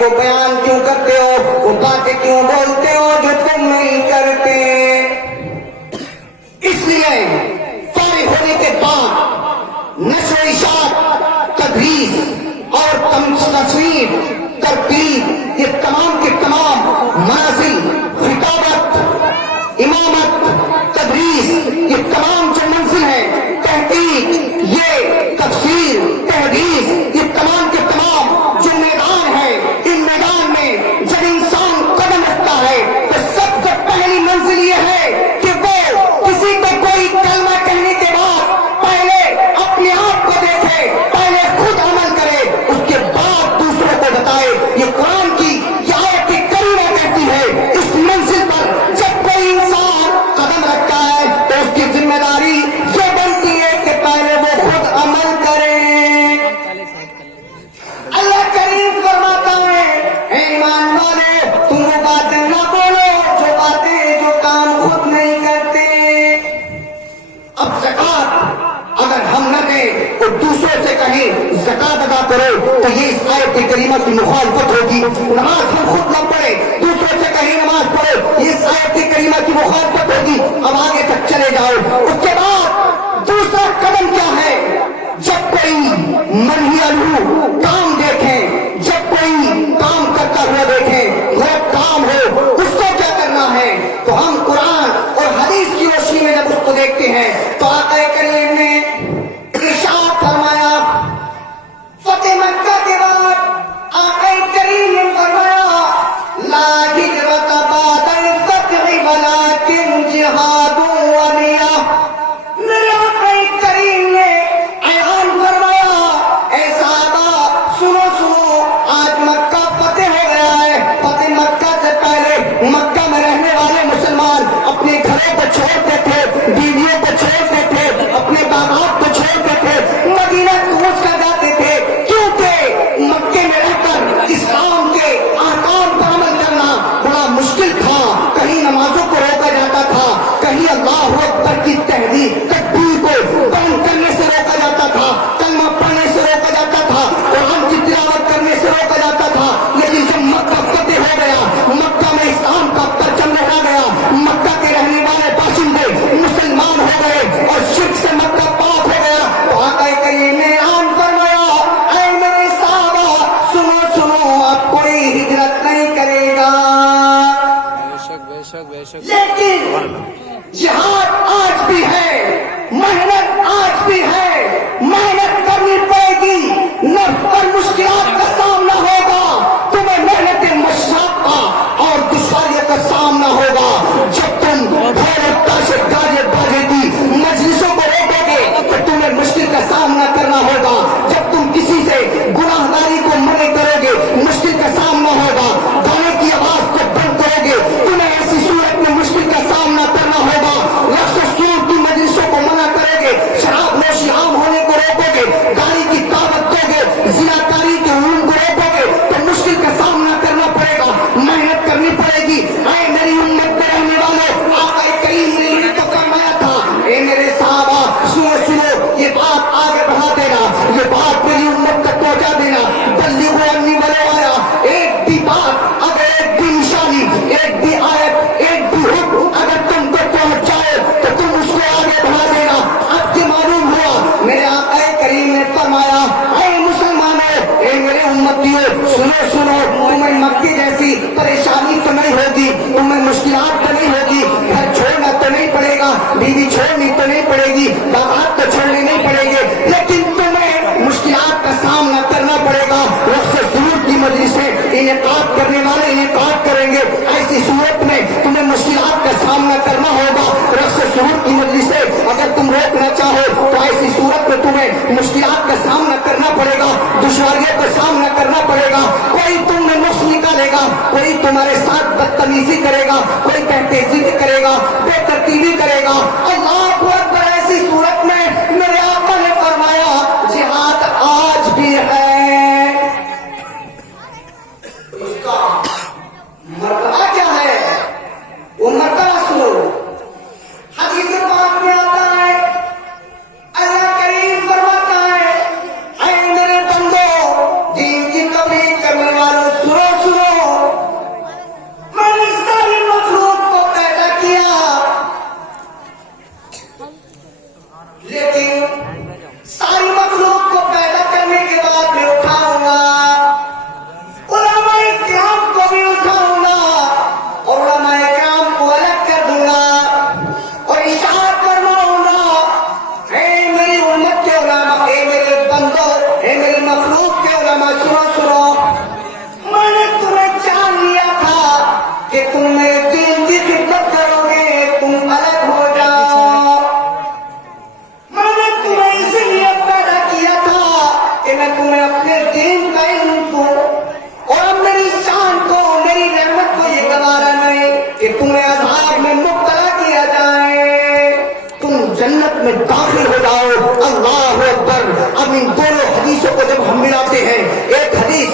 وہ بیان کیوں کرتے ہو، وہ باتیں کیوں بولتے ہو جو تم نہیں کرتے؟ اس لیے فارغ ہونے کے بعد نشر و اشاعت، تدریس اور تصویر، ترتیب، یہ تمام کے تمام منازل، خطابت، امامت، تدریس، یہ تمام جو منزل ہیں، تحقیق، یہ تفسیر، تحدیث، یہ تمام کے تمام جو میدان ہیں، ان میدان میں جب انسان قدم رکھتا ہے تو سب سے پہلی منزل یہ ہے کہ وہ کسی کو کوئی کلمہ کہنے کے بعد پہلے اپنے آپ کو دیکھے، پہلے خود عمل کرے، اس کے بعد دوسروں کو بتائے۔ یہ قرآن کی یہ آیت کریمہ کہتی ہے اس منزل پر جب کوئی انسان قدم رکھتا ہے تو اس کی ذمہ داری یہ بنتی ہے کہ پہلے وہ خود عمل کرے۔ اللہ کریم فرماتا ہے اے ایمان والے، تم وہ باتیں نہ بولو جو کام خود نہیں کرتے۔ اب زکات اگر ہم نہ دیں تو دوسروں سے کہیں زکات ادا کرو تو یہ اس آیت کریمہ کی مخالفت ہوگی۔ نماز ہم خود نہ پڑھے، دوسروں سے کہیں نماز پڑھو، یہ اس آیت کریمہ کی مخالفت ہوگی۔ اب آگے تک چلے جاؤ۔ اس کے بعد دوسرا قدم کیا ہے؟ جب کوئی منہی عنہ کام دیکھیں، جب کوئی کام کرتا ہوا دیکھیں، غلط کام ہو، اس کو کیا کرنا ہے؟ تو ہم قرآن اور حدیث کی روشنی میں جب اس کو دیکھتے ہیں تو آقا کریم نے ارشاد فرمایا، فتح مکہ کے بعد آقا کریم نے فرمایا لا ہجرت بعد الفتح ولکن جہاد و نیہ۔ میرے آقا کریم نے اعلان فرمایا اے صحابہ سنو سنو، آج مکہ فتح ہو گیا ہے۔ فتح مکہ سے پہلے مکہ میں رہنے والے مسلمان اپنے گھروں کو چھوڑتے تھے، بیویوں کو چھوڑتے تھے، اپنے باغات کو چھوڑتے تھے، مدینہ کوچ کر جاتے تھے، کیونکہ مکے میں رہ کر اسلام کے احکام پر عمل کرنا بڑا مشکل تھا۔ کہیں نمازوں کو روکا جاتا تھا، کہیں اللہ اکبر کی تحریر تکبیر کو بند کرنے سے روکا جاتا تھا، کلمہ پڑھنے سے روکا جاتا تھا، قرآن کی تلاوت کرنے سے روکا جاتا تھا۔ لیکن جب مکہ فتح ہو گیا، مکہ میں اسلام کا پرچم لہرا گیا، مکہ کے رہنے والے باشندے مسلمان ہو گئے اور شرک سے مکہ پاک ہو گیا، تو آقا کریم نے اعلان فرمایا اے میرے صحابہ سنو سنو، اب کوئی ہجرت نہیں کرے گا۔ لیکن جہاد آج بھی ہے، محنت آج بھی ہے، محنت کرنی پڑے گی، نفس پر مشکلات کا سامنا ہوگا، تمہیں محنت مشقہ اور دشواریوں کا سامنا ہوگا۔ جب تم باجے کی مجلسوں کو روکو گے تو تمہیں مشکل کا سامنا کرنا ہوگا۔ جب تم کسی سے گناہ گاری کو منع کرو گے مشکل کا سامنا ہوگا۔ گانے کی آواز کو بند کرو گے تمہیں ایسی صورت میں مشکل کا سامنا کرنا ہوگا۔ رقص و سور کی مجلسوں کو منع کرو گے، شراب نوشی عام ہونے کو روکو گے، گاڑی کی دعوت دو گے، زناکاری کے علوم کو روکو گے تو مشکل کا سامنا کرنا پڑے گا، محنت کرنی پڑے گی۔ اے میری امت میں رہنے والوں، آقا کریم نے یہ تو فرمایا تھا اے میرے صحابہ سنو سنو، یہ بات آگے بڑھا دینا، یہ بات میری امت تک پہنچا دینا۔ بلغوا عنی ولو آیا، ایک بھی بات، اگر ایک بھی نشانی، ایک بھی آیت، ایک بھی حکم اگر تم کو پہنچ جائے تو تم اس کو آگے بڑھا دینا۔ اب جو معلوم ہوا میرے آقا کریم نے فرمایا اے مسلمانوں، اے میرے امتیوں سنو سنو، تمہیں مکے جیسی پریشانی تو نہیں ہوگی، تمہیں مشکلات تو نہیں ہوگی، گھر چھوڑنا تو نہیں پڑے گا، بیوی چھوڑنی تو نہیں پڑے گی، باغات تو چھوڑنے نہیں پڑیں گے، لیکن تمہیں مشکلات کا سامنا کرنا پڑے گا۔ رقص ضرور کی مجلس سے انعقاد کرنے والے انعقاد کریں گے، ایسی صورت میں تمہیں مشکلات کا سامنا کرنا ہوگا۔ رقص ضرور کی مجلس سے اگر تم روکنا چاہو تو ایسی صورت میں تمہیں مشکلات کا سامنا کرنا پڑے گا، دشواریوں کا سامنا کرنا پڑے گا۔ کوئی تم میں نقص نکالے گا، کوئی تمہارے ساتھ بدتمیزی کرے گا، کوئی بہتیزی کرے گا، بے ترتیبی کرے گا۔ اللہ اکبر، ایسی صورت میں میرے آقا نے فرمایا جہاد آج بھی ہے۔ اس کا مرتبہ کیا ہے؟ وہ مرتبہ سنو، حدیث پاک میں آتا ہے اللہ کریم فرماتا ہے اے میرے بندو، دین کی تبلیغ کرنے والوں سنو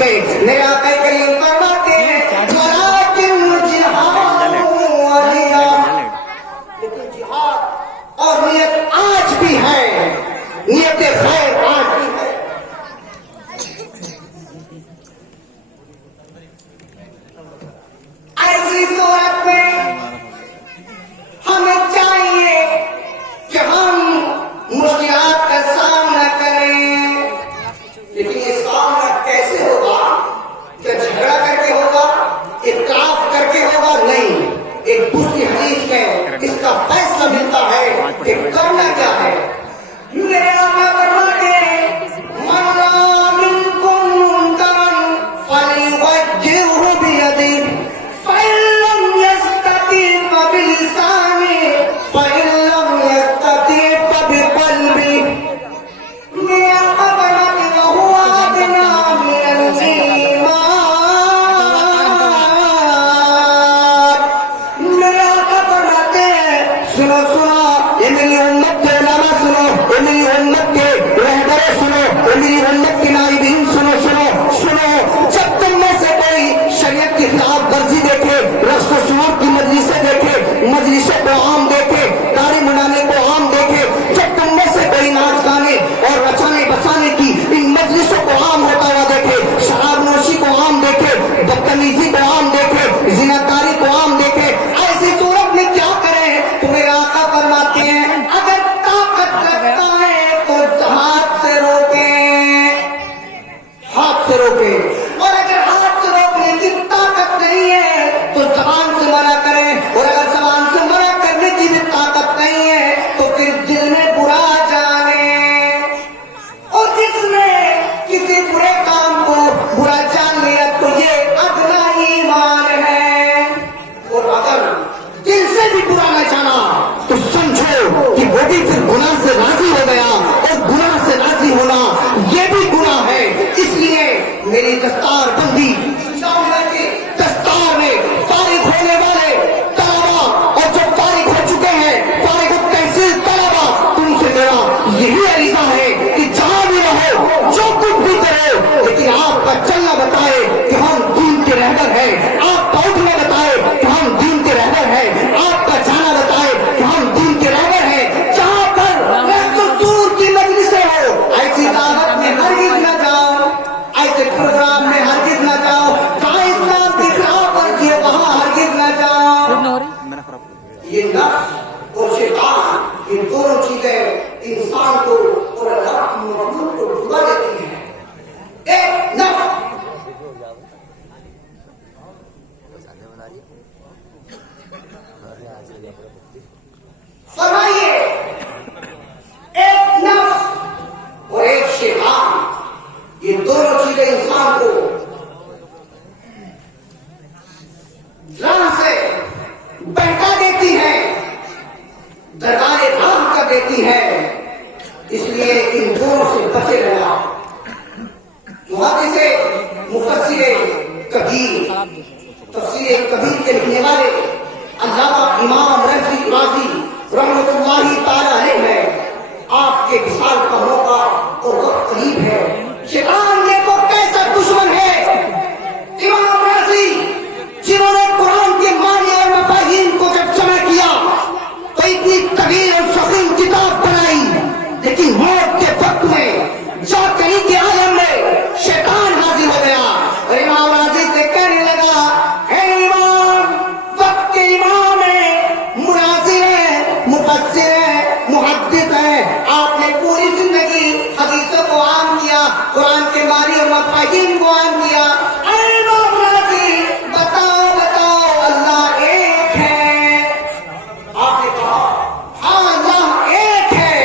میں میرے آقا کریم فرماتے ہیں لیکن جہاد اور نیت آج بھی ہے، نیت خیر آج بھی ہے۔ ایسی صورت میں ہمیں چاہیے کہ ہم مشکلات کا سامنا کریں، لیکن یہ سامنا کیسے ہوگا؟ کیا جھگڑا کر کے ہوگا؟ اختلاف کر کے ہوگا؟ نہیں، ایک دوسری حدیث میں اس کا فیصلہ ملتا ہے کہ کرنا کیا ہے۔ میرے آقا فرماتے ہیں من رأى منكم منكرا فليغيره بيده فإن لم يستطع فبلسانه فإن لم يستطع فبقلبه۔ میرے آقا فرماتے ہیں وهو أدنى من الإيمان۔ میرے آقا فرماتے ہیں سنو سنو، یہ میری امت کے علماء سنو، یہ میری امت کے رہبر سنو، یہ میری امت کے نائبین سنو سنو سنو، جب تم میں سے کوئی شریعت کی خلاف ورزی دیکھے، رسم و سلوک کی مجلسیں دیکھے، مجلسوں کو عام دیکھے، داڑھی منانے کو عام دیکھے، جب تم میں سے کوئی ناچ گانے اور رچانے بسانے کی ان مجلسوں کو عام ہوتا ہوا دیکھے، شراب نوشی کو عام دیکھے، بدتمیزی کو عام دیکھے، زناکاری کو عام دیکھے، ایسی صورت میں کیا کریں؟ تو میرے آقا فرماتے ہیں اگر طاقت رکھتا ہے تو ہاتھ سے روکیں، ہاتھ سے روکیں، اور اگر ہاتھ سے روکنے کی طاقت نہیں ہے تو زبان سے منع کریں، اور اگر زبان سے منع کرنے کی بھی طاقت نہیں ہے تو پھر دل میں برا جانیں، اور جس نے کسی برے کام کو برا جان لیا تو یہ ادنا ایمان ہے، اور اگر دل سے بھی برا نہ جانا تو سمجھو کہ وہ بھی پھر گناہ سے راضی ہو گیا، اور گناہ سے راضی ہونا یہ بھی گناہ ہے۔ اس لیے میری دستار بندی دستار میں فارغ ہونے والے طلبا اور جو فارغ ہو چکے ہیں، فارغ التحصیل طلبا، تم سے میرا یہی عریضہ ہے کہ جہاں بھی رہو، جو کچھ بھی کرو، لیکن آپ کا چلنا بتائے کہ ہم دین کے رہبر ہیں، آپ کا اٹھنا بتائے کہ ہم دین کے رہبر ہیں، آپ کا جانا بتائے کہ ہم دین کے رہبر ہیں۔ جہاں پر سور کی مجلسیں ہو، ایسی دعوت میں ہرگز نہ جاؤ، ایسے پروگرام میں ہرگز نہ جاؤ، جہاں اسلام کی خلاف ورزی ہے وہاں ہرگز نہ جاؤ۔ یہ نفس اور شیطان، یہ دونوں چیزیں انسان کو اور اللہ کی مخلوق کو ڈبا دیتی ہیں۔ ایک نفس فرمائیے، ایک نفس اور ایک شیطان، یہ دونوں چیزیں انسان کو راہ سے بہکا دیتی ہیں، درگاہ راہ کر دیتی ہیں، اس لیے ان دونوں سے بچے رہنا۔ محدث مفسر کبیر، تفسیر کبیر کے لکھنے والے علامہ امام رازی رحمۃ اللہ تعالی علیہ ہے، آپ کے وصال کا موقع اور وقت قریب ہے۔ شیطان دیکھو کیسا دشمن ہے۔ امام رازی جنہوں نے قرآن کے معنی اور مفاہیم کو جب جمع کیا تو اتنی طویل اور فخیم کتاب بنائی، لیکن موت کے وقت میں جا کہیں کے عالم میں شیطان حاضر ہو گیا، اور امام رازی سے کہنے لگا اے امام، وقت کے امام ہیں، مناظر ہیں، مفسر ہیں، محدث ہیں، آپ نے پوری زندگی حدیثوں کو عام کیا، قرآن کے معنی اور مفاہیم کو عام کیا، اے امام رازی بتاؤ بتاؤ اللہ ایک ہے۔ آپ نے کہا ہاں اللہ ایک ہے۔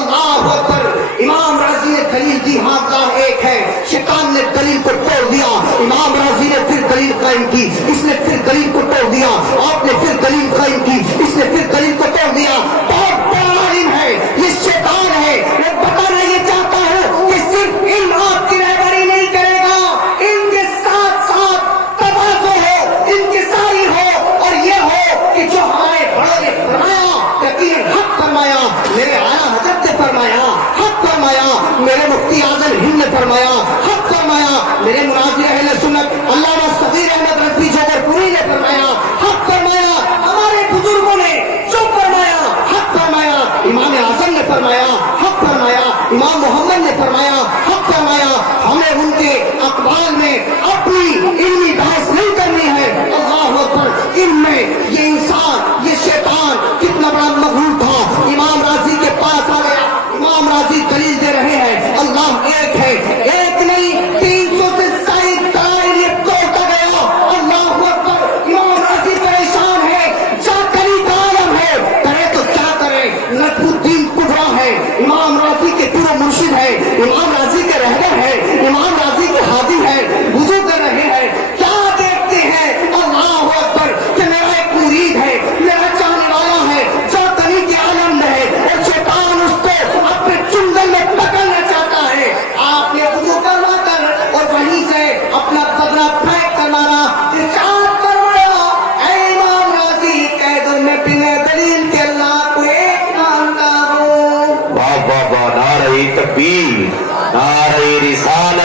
اللہ اکبر۔ امام رازی نے دلیل دی، ہاں اللہ ایک ہے۔ شیطان نے دلیل کو توڑ دیا، امام رازی نے پھر دلیل قائم کی، اس نے پھر دلیل کو توڑ دیا، آپ نے پھر دلیل قائم کی، اس نے پھر دلیل کو توڑ دیا۔ بہت بڑا عالم ہے، یہ شیطان ہے۔ میں بتانا یہ چاہتا ہوں کہ صرف علم آپ کی رہبری نہیں کرے گا، ان کے ساتھ ساتھ تواضع ہو، انکساری ہو، اور یہ ہو کہ جو ہمارے بڑوں نے فرمایا یقین حق فرمایا، میرے اعلیٰ حضرت نے فرمایا حق فرمایا، میرے مفتی اعظم ہند نے فرمایا حق فرمایا، میرے مناظر نعرہ تکبیر، نعرہ رسالت